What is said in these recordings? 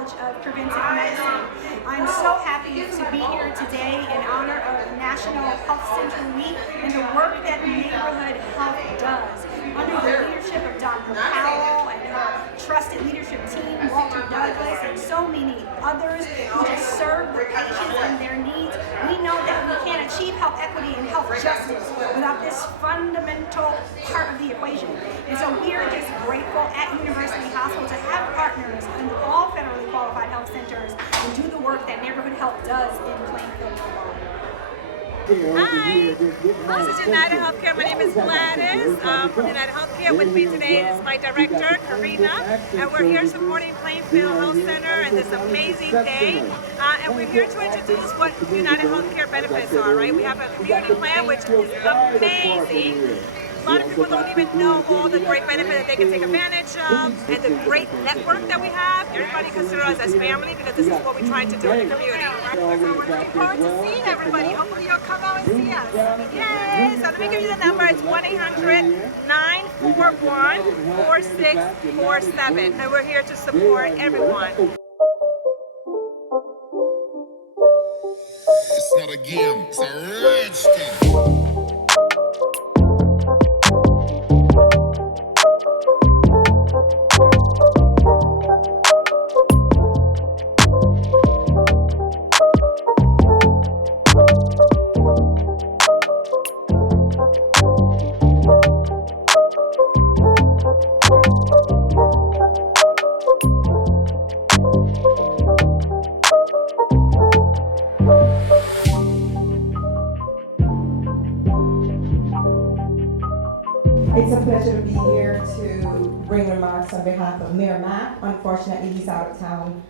College of Preventive Medicine. I'm so happy to be here today in honor of National Health Center Week and the work that neighborhood health does. Under the leadership of Dr. Powell and her trusted leadership team, Walter Douglas, and so many others who just serve the patients and their needs, we know that we can't achieve health equity and health justice without this fundamental part of the equation. And so we are just grateful at University Hospital to have partners in all federally qualified health centers and do the work that neighborhood health does in Plainfield. Hi, this is United Healthcare. My name is Gladys from United Healthcare. With me today is my director, Karina, and we're here supporting Plainfield Health Center and this amazing day. And we're here to introduce what United Healthcare benefits are, right? We have a community plan, which is amazing. A lot of people don't even know all the great benefits that they can take advantage of and the great network that we have. Everybody consider us as family because this is what we're trying to do in the community. So we're looking forward to seeing everybody. Hopefully you'll come out and see us. Yay! So let me give you the number. It's 1-800-941-4647. And we're here to support everyone. It's not a game, it's a rich thing. It's a pleasure to be here to bring remarks on behalf of Mayor Matt. Unfortunately, he's out of town.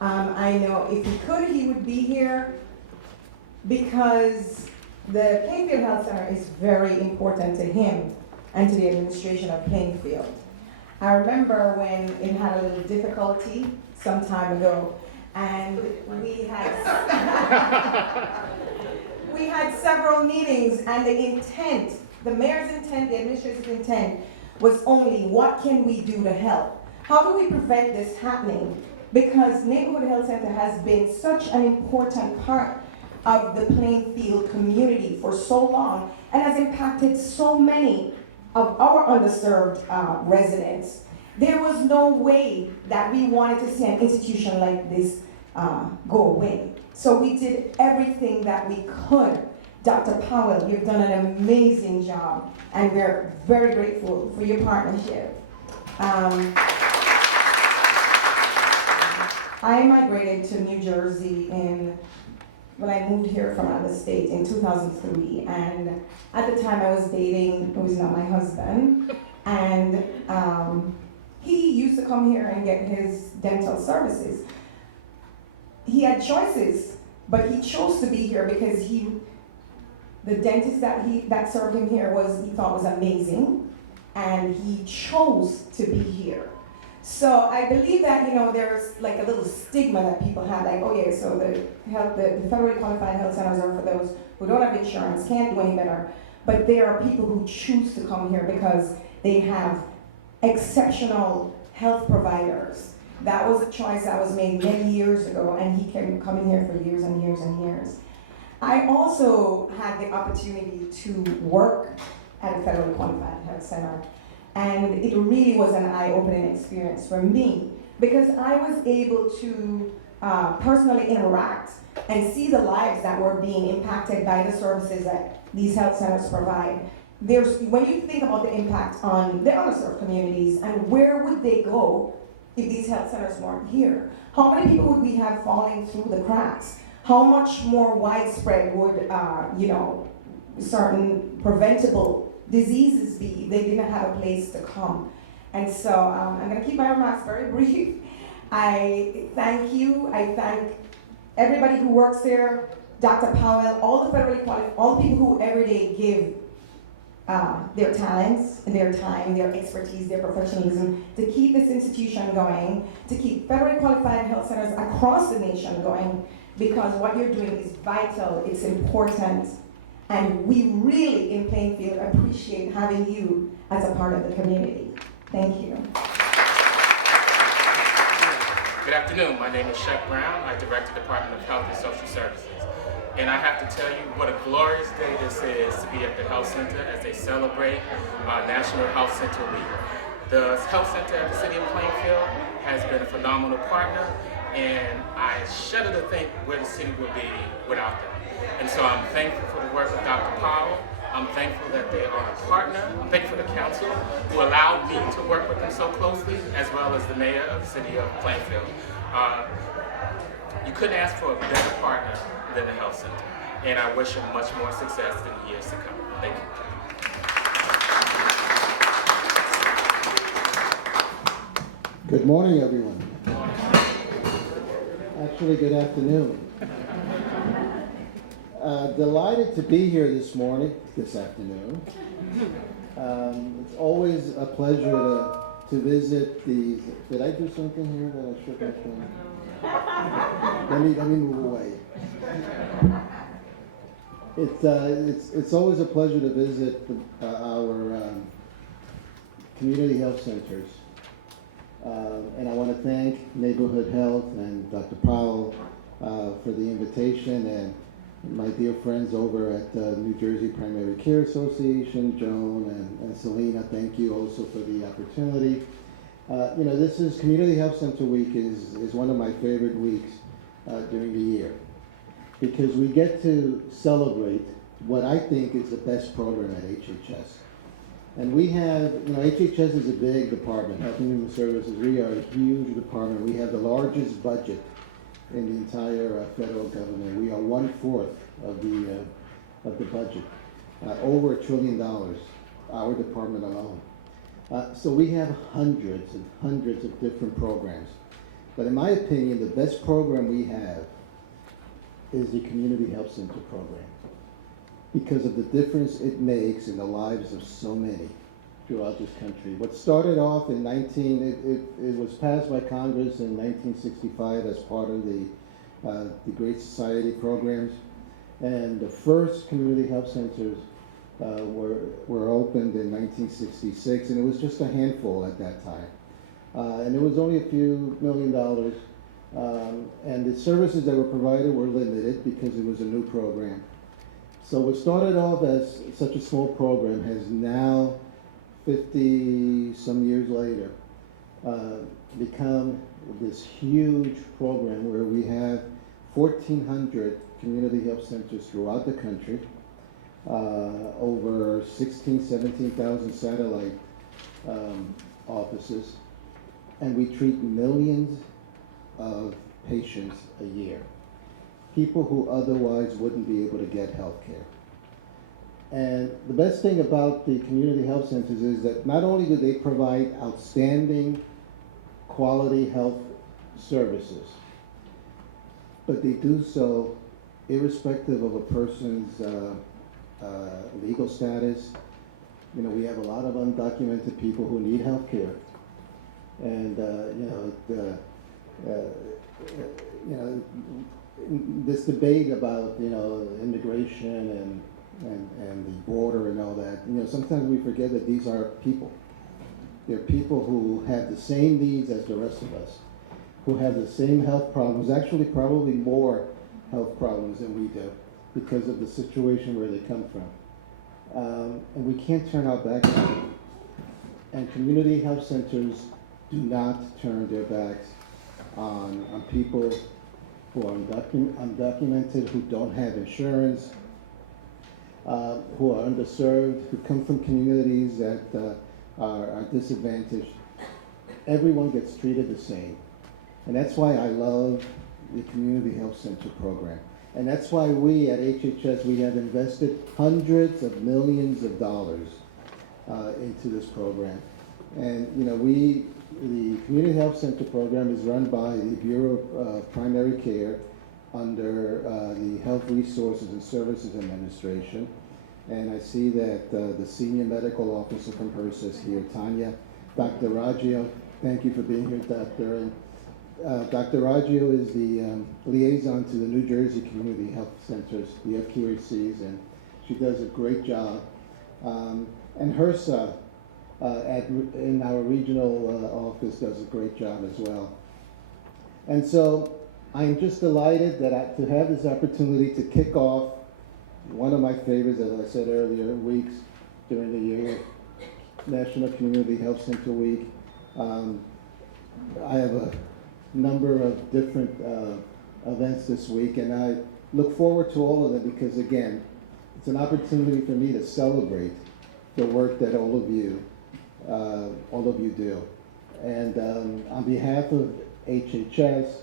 I know if he could, he would be here because the Plainfield Health Center is very important to him and to the administration of Plainfield. I remember when it had a little difficulty some time ago, and we had we had several meetings, and the mayor's intent, the administration's intent was only what can we do to help? How do we prevent this happening? Because Neighborhood Health Center has been such an important part of the Plainfield community for so long and has impacted so many of our underserved residents. There was no way that we wanted to see an institution like this go away. So we did everything that we could. Dr. Powell, you've done an amazing job, and we're very grateful for your partnership. I migrated to New Jersey when I moved here from out of state in 2003, and at the time I was dating, who was not my husband, and he used to come here and get his dental services. He had choices, but he chose to be here because the dentist that served him here he thought was amazing, and he chose to be here. So I believe that, there's like a little stigma that people have, like, oh yeah, so the federally qualified health centers are for those who don't have insurance, can't do any better. But there are people who choose to come here because they have exceptional health providers. That was a choice that was made many years ago, and he kept coming here for years and years and years. I also had the opportunity to work at a federally qualified health center, and it really was an eye-opening experience for me because I was able to personally interact and see the lives that were being impacted by the services that these health centers provide. When you think about the impact on the underserved communities and where would they go if these health centers weren't here? How many people would we have falling through the cracks? How much more widespread would, certain preventable diseases be? They didn't have a place to come. And so I'm gonna keep my remarks very brief. I thank you. I thank everybody who works there, Dr. Powell, all the federally qualified, all the people who every day give their talents, their time, their expertise, their professionalism to keep this institution going, to keep federally qualified health centers across the nation going, because what you're doing is vital, it's important, and we really in Plainfield appreciate having you as a part of the community. Thank you. Good afternoon. My name is Shep Brown. I direct the Department of Health and Social Services. And I have to tell you what a glorious day this is to be at the Health Center as they celebrate National Health Center Week. The Health Center at the City of Plainfield has been a phenomenal partner, and I shudder to think where the city would be without them. And so I'm thankful for the work of Dr. Powell. I'm thankful that they are a partner. I'm thankful for the council who allowed me to work with them so closely, as well as the mayor of the City of Plainfield. You couldn't ask for a better partner than the Health Center, and I wish them much more success in the years to come. Thank you. Good morning, everyone. Actually, good afternoon. Delighted to be here this afternoon. It's always a pleasure to visit the. Did I do something here that I should have done? Let me move away. It's always a pleasure to visit our community health centers. And I want to thank Neighborhood Health and Dr. Powell for the invitation, and my dear friends over at New Jersey Primary Care Association, Joan and Selena, thank you also for the opportunity. This is Community Health Center Week is one of my favorite weeks during the year, because we get to celebrate what I think is the best program at HHS. And we have, HHS is a big department, Health and Human Services. We are a huge department. We have the largest budget in the entire federal government. We are 1/4 of the budget, over $1 trillion, our department alone. So we have hundreds and hundreds of different programs. But in my opinion, the best program we have is the Community Health Center program, because of the difference it makes in the lives of so many throughout this country. What started off in it was passed by Congress in 1965 as part of the Great Society programs, and the first community health centers were opened in 1966, and it was just a handful at that time. And it was only a few $1 million, and the services that were provided were limited because it was a new program. So what started off as such a small program has now, 50 some years later, become this huge program where we have 1,400 community health centers throughout the country, over 17,000 satellite offices, and we treat millions of patients a year. People who otherwise wouldn't be able to get health care. And the best thing about the community health centers is that not only do they provide outstanding quality health services, but they do so irrespective of a person's legal status. We have a lot of undocumented people who need health care. And, this debate about immigration and the border and all that, sometimes we forget that these are people. They're people who have the same needs as the rest of us, who have the same health problems, actually probably more health problems than we do because of the situation where they come from. And we can't turn our backs on them. And community health centers do not turn their backs on people who are undocumented, who don't have insurance, who are underserved, who come from communities that are disadvantaged. Everyone gets treated the same. And that's why I love the Community Health Center program. And that's why we at HHS, we have invested hundreds of millions of dollars into this program. And the Community Health Center program is run by the Bureau of Primary Care under the Health Resources and Services Administration. And I see that the Senior Medical Officer from HRSA is here, Tanya. Dr. Raggio, thank you for being here, Doctor. And Dr. Raggio is the liaison to the New Jersey Community Health Centers, the FQHCs, and she does a great job. And HRSA in our regional office does a great job as well. And so I'm just delighted that to have this opportunity to kick off one of my favorites, as I said earlier, weeks during the year, National Community Health Center Week. I have a number of different events this week, and I look forward to all of them because, again, it's an opportunity for me to celebrate the work that all of you do. And on behalf of HHS,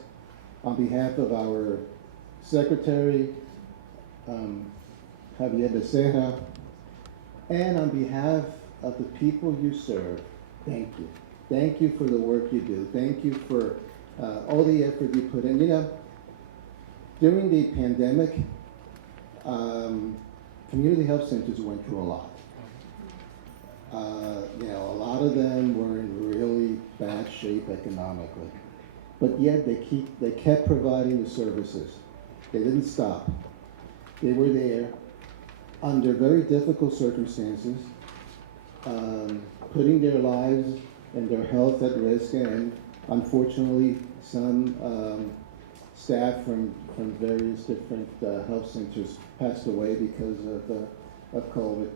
on behalf of our secretary, Javier Becerra, and on behalf of the people you serve, thank you. Thank you for the work you do. Thank you for all the effort you put in. You know, during the pandemic, community health centers went through a lot. You know, a lot of them were in really bad shape economically, but yet they kept providing the services. They didn't stop. They were there under very difficult circumstances, putting their lives and their health at risk, and unfortunately, some staff from various different health centers passed away because of COVID.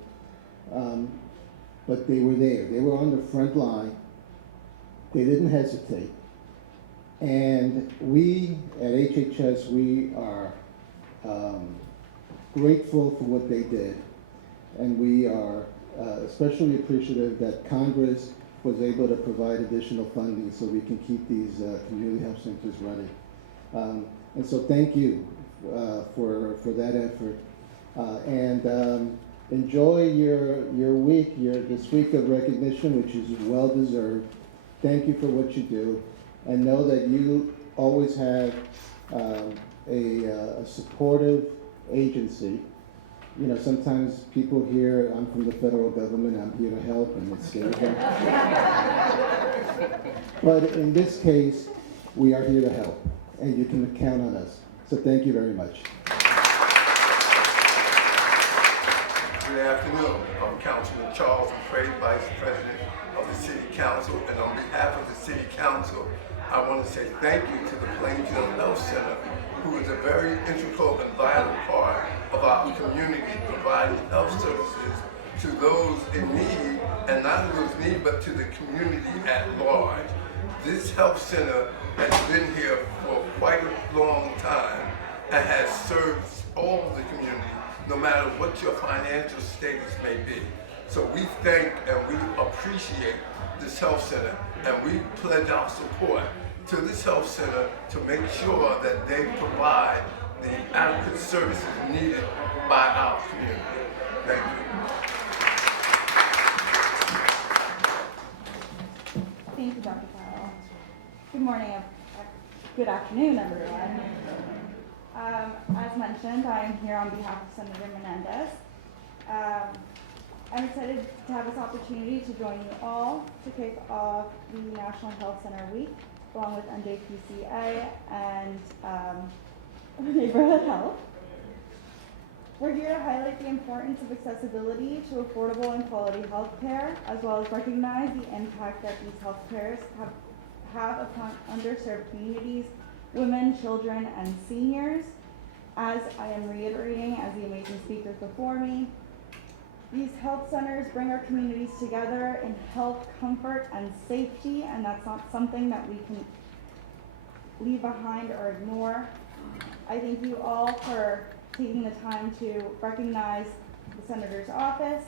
But they were there. They were on the front line. They didn't hesitate. And we at HHS, we are grateful for what they did. And we are especially appreciative that Congress was able to provide additional funding so we can keep these community health centers running. And so thank you for that effort. And enjoy your week, this week of recognition, which is well deserved. Thank you for what you do, and know that you always have a supportive agency. You know, sometimes people hear I'm from the federal government, I'm here to help, and it scares them. But in this case, we are here to help, and you can count on us. So thank you very much. Good afternoon. I'm Councilman Charles McCray, Vice President of the City Council, and on behalf of the City Council, I want to say thank you to the Plainfield Health Center, who is a very integral and vital part of our community, providing health services to those in need, and not those in need, but to the community at large. This health center has been here for quite a long time and has served all of the community, no matter what your financial status may be. So we thank and we appreciate this health center, and we pledge our support to this health center to make sure that they provide the adequate services needed by our community. Thank you. Thank you, Dr. Powell. Good morning, good afternoon, everyone. As mentioned, I am here on behalf of Senator Menendez. I'm excited to have this opportunity to join you all to kick off the National Health Center Week, along with NJPCA and Neighborhood Health. We're here to highlight the importance of accessibility to affordable and quality health care, as well as recognize the impact that these health cares have upon underserved communities, women, children, and seniors. As I am reiterating, as the amazing speakers before me, these health centers bring our communities together in health, comfort, and safety, and that's not something that we can leave behind or ignore. I thank you all for taking the time to recognize the Senator's office.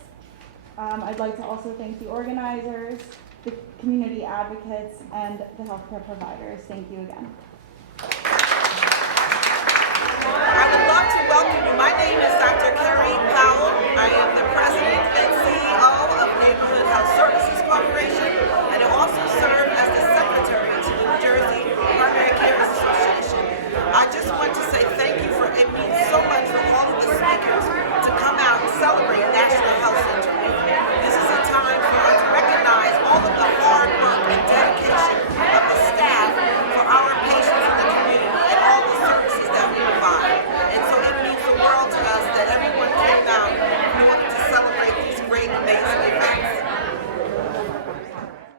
I'd like to also thank the organizers, the community advocates, and the healthcare providers. Thank you again. I would love to welcome you. My name is Dr. Carrie Powell. I am the president and